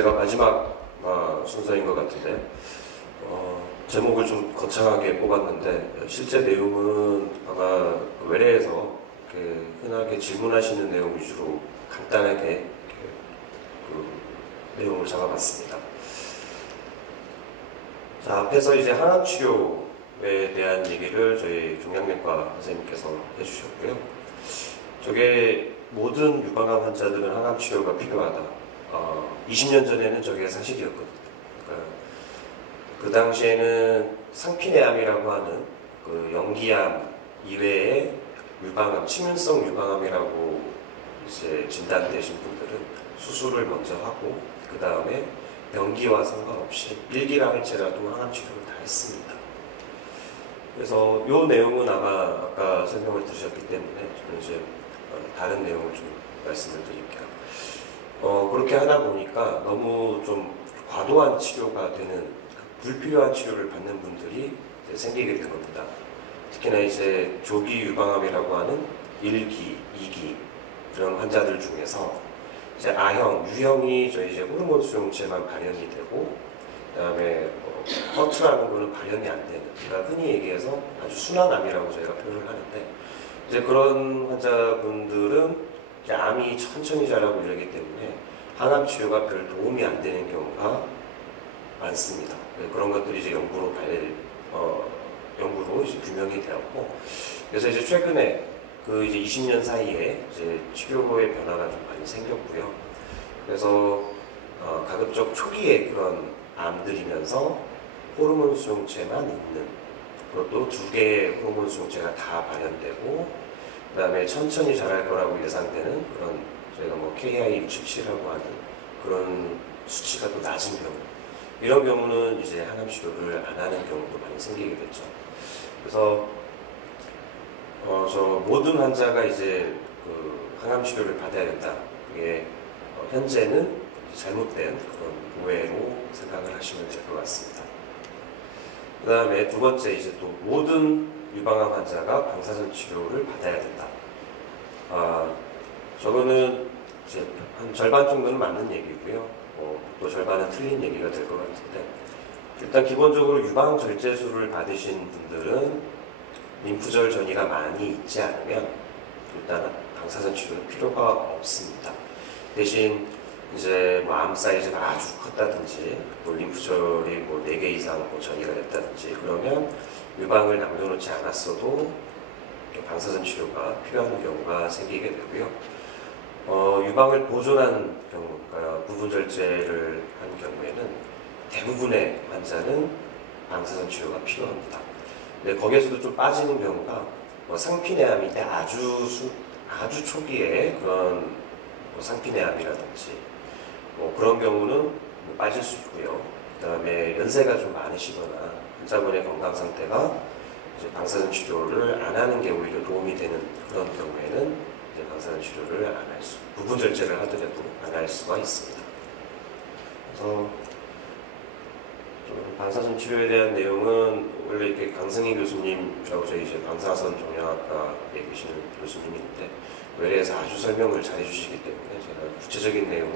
제가 마지막 순서인 것 같은데 제목을 좀 거창하게 뽑았는데 실제 내용은 아마 외래에서 흔하게 질문하시는 내용 위주로 간단하게 그 내용을 잡아봤습니다. 자, 앞에서 이제 항암치료에 대한 얘기를 저희 종양내과 선생님께서 해주셨고요. 저게 모든 유방암 환자들은 항암치료가 필요하다. 20년 전에는 저게 사실이었거든요. 그러니까 그 당시에는 상피내암이라고 하는 그 연기암 이외에 유방암, 치명성 유방암이라고 이제 진단되신 분들은 수술을 먼저 하고 그 다음에 병기와 상관없이 일기라 할지라도 항암치료를 다 했습니다. 그래서 이 내용은 아마 아까 설명을 들으셨기 때문에 저는 이제 다른 내용을 좀 말씀을 드릴게요. 그렇게 하다 보니까 너무 좀 과도한 치료가 되는 불필요한 치료를 받는 분들이 생기게 된 겁니다. 특히나 이제 조기 유방암이라고 하는 1기, 2기 그런 환자들 중에서 이제 A형, U형이 저희 이제 호르몬 수용체만 발현이 되고 그다음에 허트라는 거는 발현이 안 되는, 그러니까 흔히 얘기해서 아주 순환암이라고 저희가 표현을 하는데 이제 그런 환자분들은 이제 암이 천천히 자라고 이러기 때문에 항암 치료가 별 도움이 안 되는 경우가 많습니다. 그런 것들이 이제 연구로 이제 규명이 되었고, 그래서 이제 최근에 그 이제 20년 사이에 이제 치료의 변화가 좀 많이 생겼고요. 그래서 가급적 초기에 그런 암들이면서 호르몬 수용체만 있는, 그것도 2개의 호르몬 수용체가 다 발현되고 그 다음에 천천히 자랄 거라고 예상되는 그런 저희가 뭐 KI67이라고 하는 그런 수치가 또 낮은 경우, 이런 경우는 이제 항암 치료를 안 하는 경우도 많이 생기게 됐죠. 그래서 저 모든 환자가 이제 그 항암 치료를 받아야 된다. 그게 현재는 잘못된 그런 오해로 생각을 하시면 될 것 같습니다. 그 다음에 두 번째, 이제 또 모든 유방암 환자가 방사선 치료를 받아야 된다. 저거는 이제 한 절반 정도는 맞는 얘기고요. 또 절반은 틀린 얘기가 될 것 같은데, 일단 기본적으로 유방 절제술을 받으신 분들은 림프절 전이가 많이 있지 않으면 일단 방사선 치료는 필요가 없습니다. 대신 이제 뭐 암 사이즈가 아주 컸다든지 뭐 림프절이 뭐 4개 이상 뭐 전이가 됐다든지 그러면 유방을 남겨놓지 않았어도 방사선 치료가 필요한 경우가 생기게 되고요. 유방을 보존한 경우, 그러니까 부분 절제를 한 경우에는 대부분의 환자는 방사선 치료가 필요합니다. 근데 거기에서도 좀 빠지는 경우가 뭐 상피내암인데 아주 초기에 그런 뭐 상피내암이라든지 뭐 그런 경우는 뭐 빠질 수 있고요. 그 다음에 연세가 좀 많으시거나 환자분의 건강 상태가 이제 방사선 치료를 안 하는 게 오히려 도움이 되는 그런 경우에는 이제 방사선 치료를 안 할 수, 부분 절제를 하더라도 안 할 수가 있습니다. 그래서 좀 방사선 치료에 대한 내용은 원래 이렇게 강승희 교수님이라고 저희 이제 방사선 종양학과에 계시는 교수님인데 외래에서 아주 설명을 잘 해주시기 때문에 제가 구체적인 내용은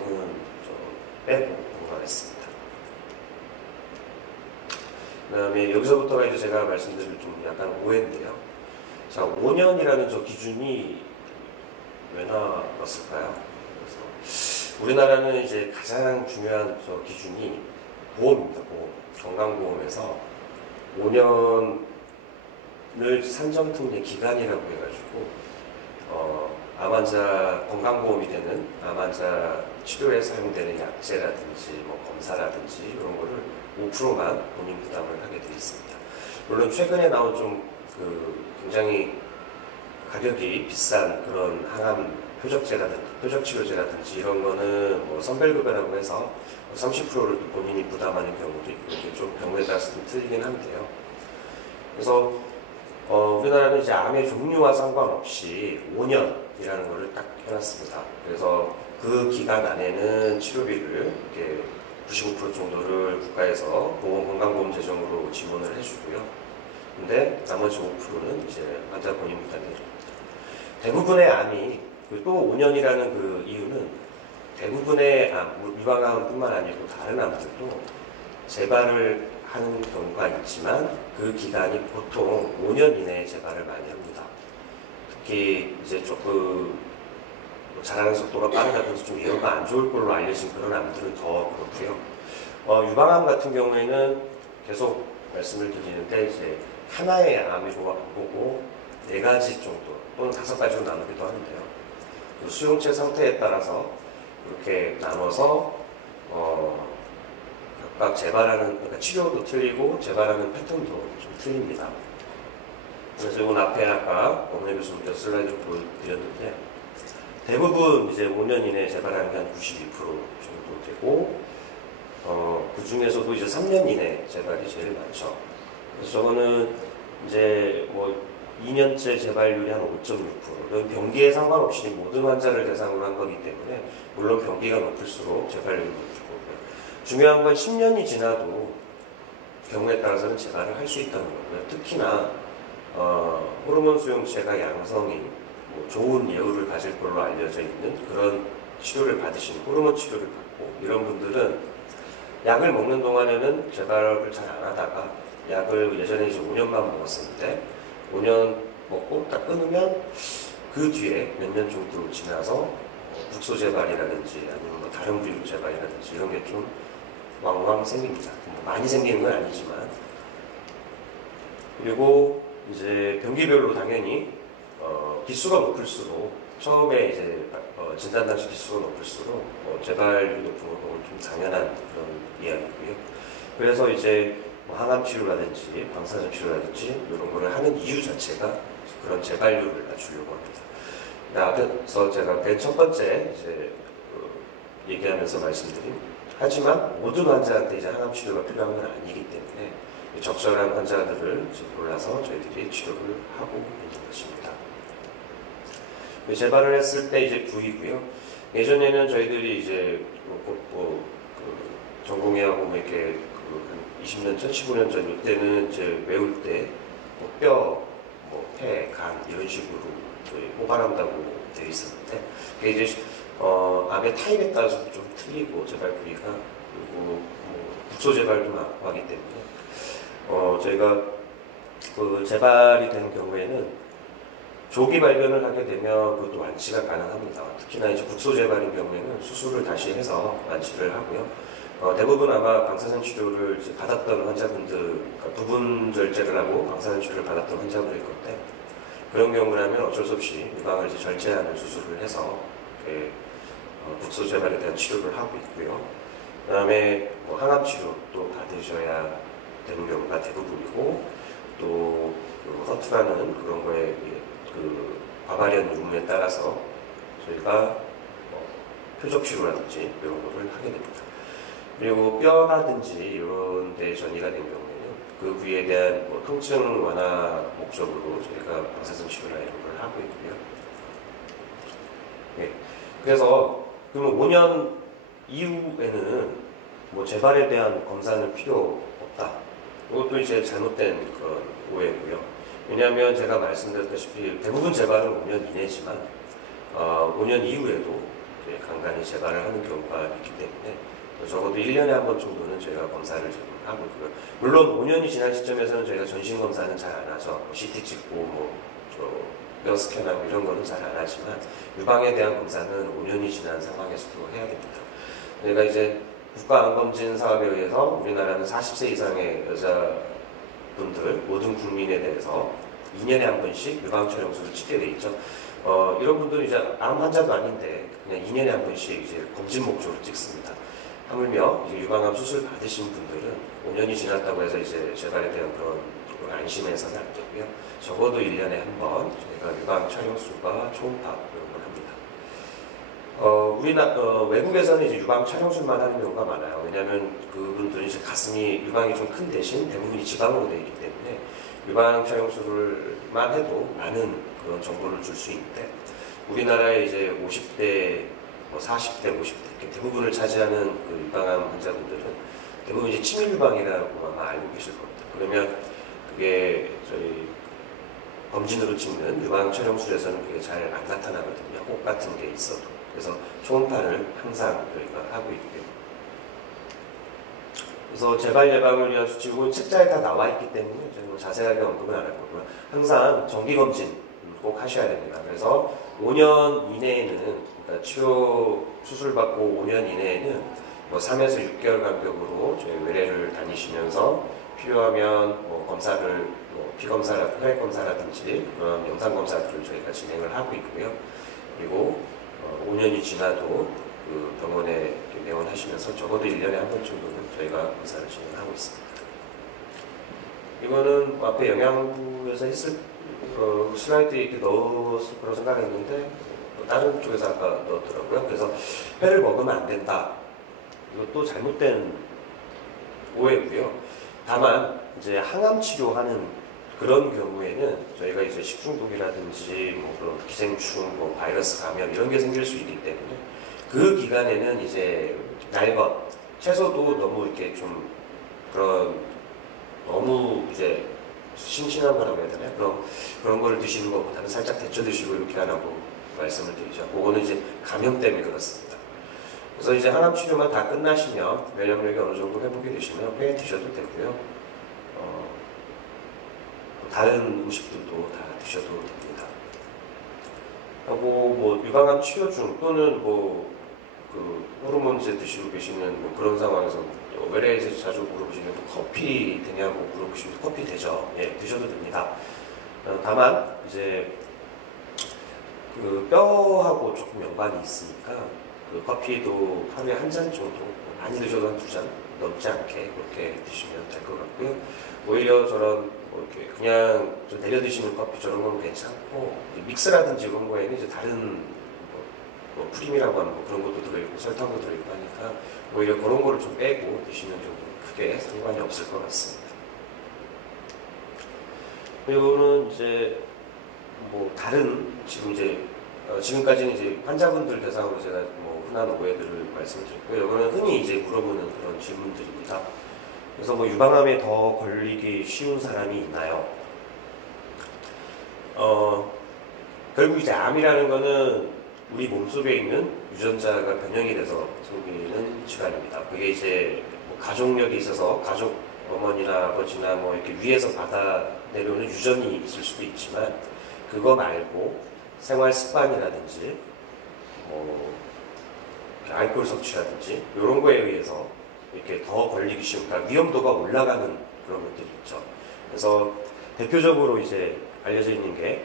좀 빼고 넘어가겠습니다. 그 다음에 여기서부터가 이제 제가 말씀드릴 좀 약간 오해인데요. 자, 5년이라는 저 기준이 왜 나왔을까요? 그래서 우리나라는 이제 가장 중요한 저 기준이 보험입니다. 보험. 건강보험에서 5년을 산정특례 기간이라고 해가지고 암 환자 건강보험이 되는 암 환자 치료에 사용되는 약제라든지 뭐 검사라든지 이런 거를 5%만 본인 부담을 하게 되어 있습니다. 물론 최근에 나온 좀 굉장히 가격이 비싼 그런 항암 표적치료제라든지 이런 거는 뭐 선별급여라고 해서 30%를 본인이 부담하는 경우도 있고 이게 좀 경우에 따라서 좀 틀리긴 한데요. 그래서 우리나라는 이제 암의 종류와 상관없이 5년이라는 거를 딱 해놨습니다. 그래서 그 기간 안에는 치료비를 이렇게 95% 정도를 국가에서 건강보험 재정으로 지원을 해주고요. 근데 나머지 5%는 이제 환자 본인 부담이 됩니다. 대부분의 암이 또 5년이라는 그 이유는 대부분의 유방암뿐만 아니고 다른 암들도 재발을 하는 경우가 있지만 그 기간이 보통 5년 이내에 재발을 많이 합니다. 특히 이제 조금 자라는 속도가 빠르다든지 좀 예후가 안 좋을 걸로 알려진 그런 암들은 더 그렇고요. 유방암 같은 경우에는 계속 말씀을 드리는데 이제 하나의 암으로 안 보고 4가지 정도 또는 5가지로 나누기도 하는데요. 그 수용체 상태에 따라서 이렇게 나눠서 각각 재발하는, 그러니까 치료도 틀리고 재발하는 패턴도 좀 틀립니다. 그래서 이건 앞에 아까 원래 교수님께서 슬라이드를 보여드렸는데 대부분 이제 5년 이내에 재발하는 게 한 92% 정도 되고 그 중에서도 이제 3년 이내 재발이 제일 많죠. 그래서 저거는 이제 뭐 2년째 재발률이 한 5.6%는 병기에 상관없이 모든 환자를 대상으로 한 거기 때문에 물론 병기가 높을수록 재발률이 높을 거고요. 중요한 건 10년이 지나도 경우에 따라서는 재발을 할 수 있다는 거고요. 특히나 호르몬 수용체가 양성인 좋은 예후를 가질 걸로 알려져 있는 그런 치료를 받으신 호르몬 치료를 받고 이런 분들은 약을 먹는 동안에는 재발을 잘 안 하다가 약을 예전에 이제 5년만 먹었었는데 5년 먹고 딱 끊으면 그 뒤에 몇 년 정도 지나서 국소 재발이라든지 아니면 뭐 다른 부류 재발이라든지 이런 게 좀 왕왕 생깁니다. 많이 생기는 건 아니지만. 그리고 이제 병기별로 당연히 기수가 높을수록 처음에 이제 진단 당시 기수가 높을수록 재발률이 높은 것은 좀 당연한 그런 이야기고요. 그래서 이제 뭐 항암 치료라든지 방사선 치료라든지 이런 거를 하는 이유 자체가 그런 재발률을 낮추려고 합니다. 앞에서 제가 맨 첫 번째 이제 얘기하면서 말씀드린 하지만 모든 환자한테 이제 항암 치료가 필요한 건 아니기 때문에 적절한 환자들을 골라서 저희들이 치료를 하고 있는 것입니다. 재발을 했을 때 이제 부위고요. 예전에는 저희들이 이제 전공의하고 뭐 이렇게 한 20년 전, 15년 전 이때는 이제 외울 때 뼈, 폐, 간 이런 식으로 저희 호발한다고 되어 있었는데 그게 이제 암의 타입에 따라서 좀 틀리고 재발 부위가 그리고 국소 재발도 많고 하기 때문에 저희가 그 재발이 되는 경우에는 조기 발견을 하게 되면 그것도 완치가 가능합니다. 특히나 이제 국소 재발인 경우에는 수술을 다시 해서 완치를 하고요. 대부분 아마 방사선 치료를 이제 받았던 환자분들, 그러니까 부분 절제를 하고 방사선 치료를 받았던 환자분일 건데 그런 경우라면 어쩔 수 없이 유방을 이제 절제하는 수술을 해서 국소 재발에 대한 치료를 하고 있고요. 그다음에 항암 치료도 받으셔야 되는 경우가 대부분이고 또 허투라는 그런 거에 그 과발현 유무에 따라서 저희가 표적 치료라든지 이런 거를 하게 됩니다. 그리고 뼈라든지 이런 데 전이가 된 경우에는 그 부위에 대한 통증 완화 목적으로 저희가 방사선 치료나 이런 걸 하고 있고요. 네. 그래서 그러면 5년 이후에는 재발에 대한 검사는 필요 없다. 이것도 이제 잘못된 그런 오해고요. 왜냐하면 제가 말씀드렸다시피 대부분 재발은 5년 이내지만 5년 이후에도 간간히 재발을 하는 경우가 있기 때문에 적어도 1년에 한 번 정도는 저희가 검사를 하고 있고요. 물론 5년이 지난 시점에서는 저희가 전신 검사는 잘 안 하죠. CT 찍고 뼈 스캔하고 이런 거는 잘 안 하지만 유방에 대한 검사는 5년이 지난 상황에서도 해야 됩니다. 저희가 이제 국가암검진 사업에 의해서 우리나라는 40세 이상의 여자분들 모든 국민에 대해서 2년에 한 번씩 유방 촬영술을 찍게 돼 있죠. 이런 분들은 이제 암 환자도 아닌데 그냥 2년에 한 번씩 이제 검진 목적으로 찍습니다. 하물며 이제 유방암 수술 받으신 분들은 5년이 지났다고 해서 이제 재발에 대한 그런 안심해서는 안 되고요. 적어도 1년에 한 번 저희가 유방 촬영술과 초음파 이런 걸 합니다. 외국에서는 이제 유방 촬영술만 하는 경우가 많아요. 왜냐하면 그분들은 이제 가슴이 유방이 좀 큰 대신 대부분이 지방으로 되어 있기 때문에 유방 촬영술만 해도 많은 그런 정보를 줄 수 있는데 우리나라의 이제 50대, 40대, 50대 대부분을 차지하는 그 유방암 환자분들은 대부분 이제 치밀 유방이라고 아마 알고 계실 겁니다. 그러면 그게 저희 검진으로 찍는 유방 촬영술에서는 그게 잘 안 나타나거든요. 혹 같은 게 있어도. 그래서 초음파를 항상 저희가 하고 있고요. 그래서 재발 예방을 위한 수칙은 책자에 다 나와 있기 때문에 저는 뭐 자세하게 언급은 안 할 거고요. 항상 정기 검진 꼭 하셔야 됩니다. 그래서 5년 이내에는, 그러니까 치료 수술 받고 5년 이내에는 뭐 3에서 6개월 간격으로 저희 외래를 다니시면서 필요하면 뭐 검사를, 뭐 피검사, 혈액 검사라든지 그런 영상 검사들을 저희가 진행을 하고 있고요. 그리고 5년이 지나도 그 병원에 내원하시면서 적어도 1년에 한 번 정도는 저희가 검사를 진행하고 있습니다. 이거는 앞에 영양부에서 했을 슬라이드에 이렇게 넣어서 그런 생각했는데 다른 쪽에서 아까 넣었더라고요. 그래서 회를 먹으면 안 된다. 이것도 잘못된 오해고요. 다만 이제 항암 치료하는 그런 경우에는 저희가 이제 식중독이라든지 뭐 그런 기생충, 뭐 바이러스 감염 이런 게 생길 수 있기 때문에 그 기간에는 이제 날것, 채소도 너무 이렇게 좀 그런 너무 이제 싱싱한 거라고 해야 되나요? 그런 거를 드시는 것보다는 살짝 데쳐 드시고 이렇게 하라고 말씀을 드리죠. 그거는 이제 감염 때문에 그렇습니다. 그래서 이제 항암 치료만 다 끝나시면 면역력이 어느 정도 회복이 되시면 회 드셔도 되고요. 다른 음식들도 다 드셔도 됩니다. 하고 뭐 유방암 치료 중 또는 뭐 그 호르몬제 드시고 계시는 뭐 그런 상황에서 외래에서 자주 물어보시는 커피 되냐고 물어보시면 커피 되죠. 예, 드셔도 됩니다. 다만 이제 그 뼈하고 조금 연관이 있으니까 그 커피도 하루에 한 잔 정도, 많이 드셔도 한 2잔 넘지 않게 그렇게 드시면 될 것 같고요. 오히려 저런 뭐 이렇게 그냥 좀 내려 드시는 커피 저런 건 괜찮고 믹스라든지 이런 거에는 이제 다른 뭐 프림이라고 하는 뭐 그런 것도 들어있고 설탕도 들어있고 하니까 오히려 그런 거를 좀 빼고 드시면 좀 크게 상관이 없을 것 같습니다. 이거는 이제 뭐 다른 지금까지는 이제 환자분들 대상으로 제가 뭐 흔한 오해들을 말씀드렸고요. 이거는 흔히 이제 물어보는 그런 질문들입니다. 그래서 뭐 유방암에 더 걸리기 쉬운 사람이 있나요? 결국 이제 암이라는 거는 우리 몸속에 있는 유전자가 변형이 돼서 생기는 질환입니다. 그게 이제 뭐 가족력이 있어서 가족 어머니나 아버지나 뭐 이렇게 위에서 받아 내려오는 유전이 있을 수도 있지만 그거 말고 생활 습관이라든지 뭐 알코올 섭취라든지 이런 거에 의해서 이렇게 더 걸리기 쉬운, 그러니까 위험도가 올라가는 그런 것들이 있죠. 그래서 대표적으로 이제 알려져 있는 게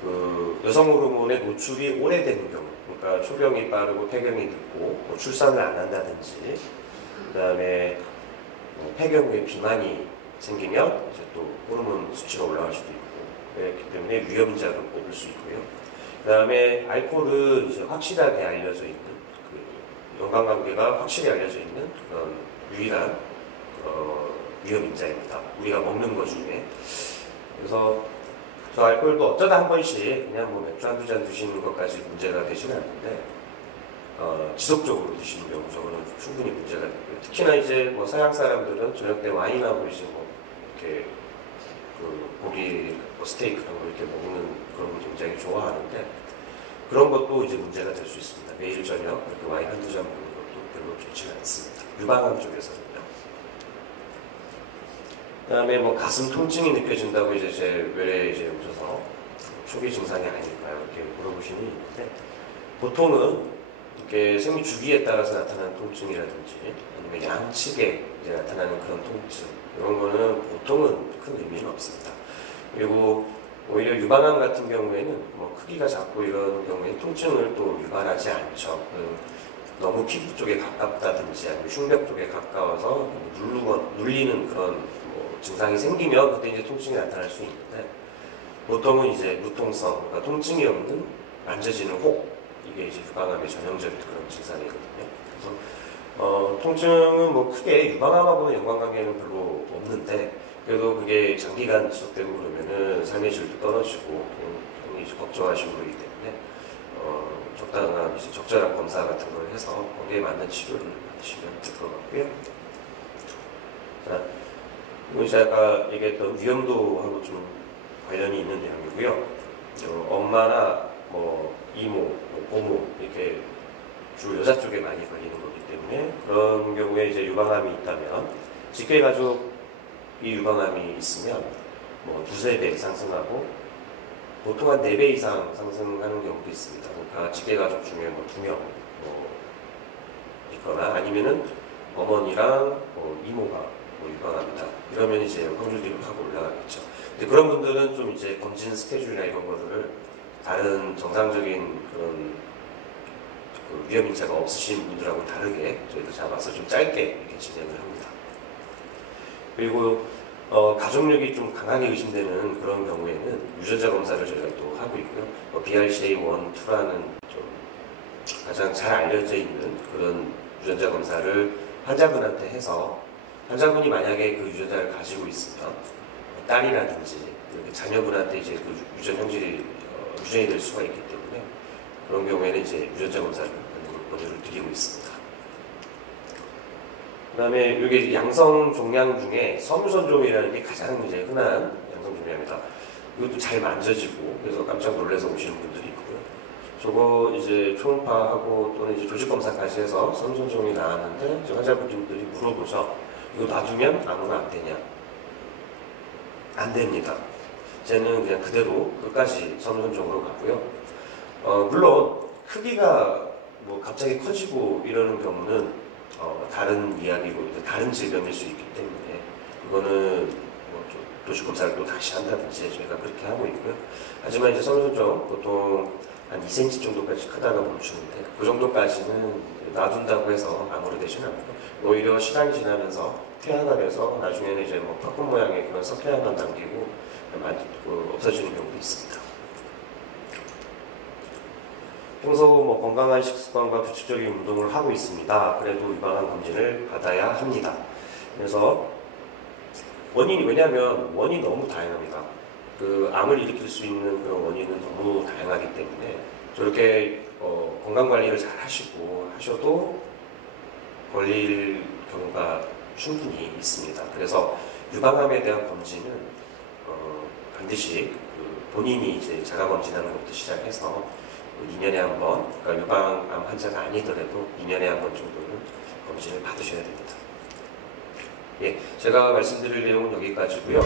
그 여성 호르몬의 노출이 오래되는 경우, 그러니까 초경이 빠르고 폐경이 늦고 뭐 출산을 안 한다든지, 그 다음에 폐경 후에 비만이 생기면 이제 또 호르몬 수치가 올라갈 수도 있고, 그렇기 때문에 위험자로 꼽을 수 있고요. 그 다음에 알코올은 이제 확실하게 알려져 있는, 그 연관관계가 확실히 알려져 있는 그런 유일한 위험인자입니다. 우리가 먹는 것 중에. 그래서 저 알코올도 어쩌다 한 번씩 그냥 뭐 맥주 한두 잔 드시는 것까지 문제가 되지는 않는데 지속적으로 드시는 경우 저거는 충분히 문제가 되고요. 특히나 이제 뭐 서양 사람들은 저녁 때 와인하고 이제 뭐 이렇게 그 고기, 뭐 스테이크 이런 거 이렇게 먹는 그런 걸 굉장히 좋아하는데 그런 것도 이제 문제가 될 수 있습니다. 매일 저녁 이렇게 와인 한두 잔 먹는 것도 별로 좋지가 않습니다. 유방암 쪽에서는요. 그 다음에 뭐 가슴 통증이 느껴진다고 이제 제 외래에 이제 오셔서 초기 증상이 아닐까요? 이렇게 물어보시는 있는데 보통은 이렇게 생리 주기에 따라서 나타나는 통증이라든지 아니면 양측에 이제 나타나는 그런 통증 이런 거는 보통은 큰 의미는 없습니다. 그리고 오히려 유방암 같은 경우에는 뭐 크기가 작고 이런 경우에 통증을 또 유발하지 않죠. 너무 피부 쪽에 가깝다든지 아니면 흉벽 쪽에 가까워서 눌리는 그런 증상이 생기면 그때 이제 통증이 나타날 수 있는데 보통은 이제 무통성, 그러니까 통증이 없는 만져지는 혹 이게 이제 유방암의 전형적인 그런 증상이거든요. 그래서 통증은 뭐 크게 유방암하고는 연관관계는 별로 없는데 그래도 그게 장기간 지속되고 그러면은 삶의 질도 떨어지고 굉장히 이제 걱정하시는 거기 때문에 적당한 이제 적절한 검사 같은 걸 해서 거기에 맞는 치료를 받으시면 될 것 같고요. 자, 그리고 이제 아까 얘기했던 위험도하고 좀 관련이 있는 내용이고요. 엄마나 뭐 이모, 고모 이렇게 주로 여자 쪽에 많이 걸리는 거기 때문에 그런 경우에 이제 유방암이 있다면 직계 가족이 유방암이 있으면 뭐 두세 배 상승하고 보통 한 4배 이상 상승하는 경우도 있습니다. 그러니까 직계 가족 중에 뭐 2명 있거나 아니면은 어머니랑 이모가 유방암이다. 이러면 이제 확률이 확 올라가겠죠. 근데 그런 분들은 좀 이제 검진 스케줄이나 이런 거를 다른 정상적인 그런 그 위험 인자가 없으신 분들하고 다르게 저희도 잡아서 좀 짧게 이렇게 진행을 합니다. 그리고 가족력이 좀 강하게 의심되는 그런 경우에는 유전자 검사를 저희가 또 하고 있고요. BRCA1, 2라는 좀 가장 잘 알려져 있는 그런 유전자 검사를 환자분한테 해서 환자분이 만약에 그 유전자를 가지고 있으면 딸이라든지 이렇게 자녀분한테 이제 그 유전 형질이 유전이 될 수가 있기 때문에 그런 경우에는 이제 유전자 검사를 권유를 드리고 있습니다. 그 다음에 이게 양성 종양 중에 섬유선종이라는 게 가장 이제 흔한 양성 종양입니다. 이것도 잘 만져지고 그래서 깜짝 놀라서 오시는 분들이 있고요. 저거 이제 초음파하고 또는 이제 조직 검사까지 해서 섬유선종이 나왔는데 이제 환자분들이 물어보죠. 이거 놔두면 아무나 안 되냐? 안 됩니다. 쟤는 그냥 그대로 끝까지 섬유선종으로 가고요. 물론 크기가 뭐 갑자기 커지고 이러는 경우는 다른 이야기고 다른 질병일 수 있기 때문에 그거는 뭐 조직 검사를 또 다시 한다든지 저희가 그렇게 하고 있고요. 하지만 이제 섬유선종 보통 한 2cm 정도까지 크다가 멈추는데 그 정도까지는 놔둔다고 해서 아무리 되지는 않고요. 오히려 시간이 지나면서 퇴화가 돼서 나중에는 이제 뭐 팝콘 모양의 그런 석회화만 남기고 없어지는 경우도 있습니다. 평소 뭐 건강한 식습관과 규칙적인 운동을 하고 있습니다. 그래도 유방암 검진을 받아야 합니다. 그래서 원인이 왜냐하면 원인이 너무 다양합니다. 그 암을 일으킬 수 있는 그런 원인은 너무 다양하기 때문에 저렇게 건강 관리를 잘 하셔도 걸릴 경우가 충분히 있습니다. 그래서 유방암에 대한 검진은 반드시 본인이 이제 자가 검진하는 것부터 시작해서 2년에 한 번, 그러니까 유방암 환자가 아니더라도 2년에 한 번 정도는 검진을 받으셔야 됩니다. 예, 제가 말씀드릴 내용은 여기까지고요.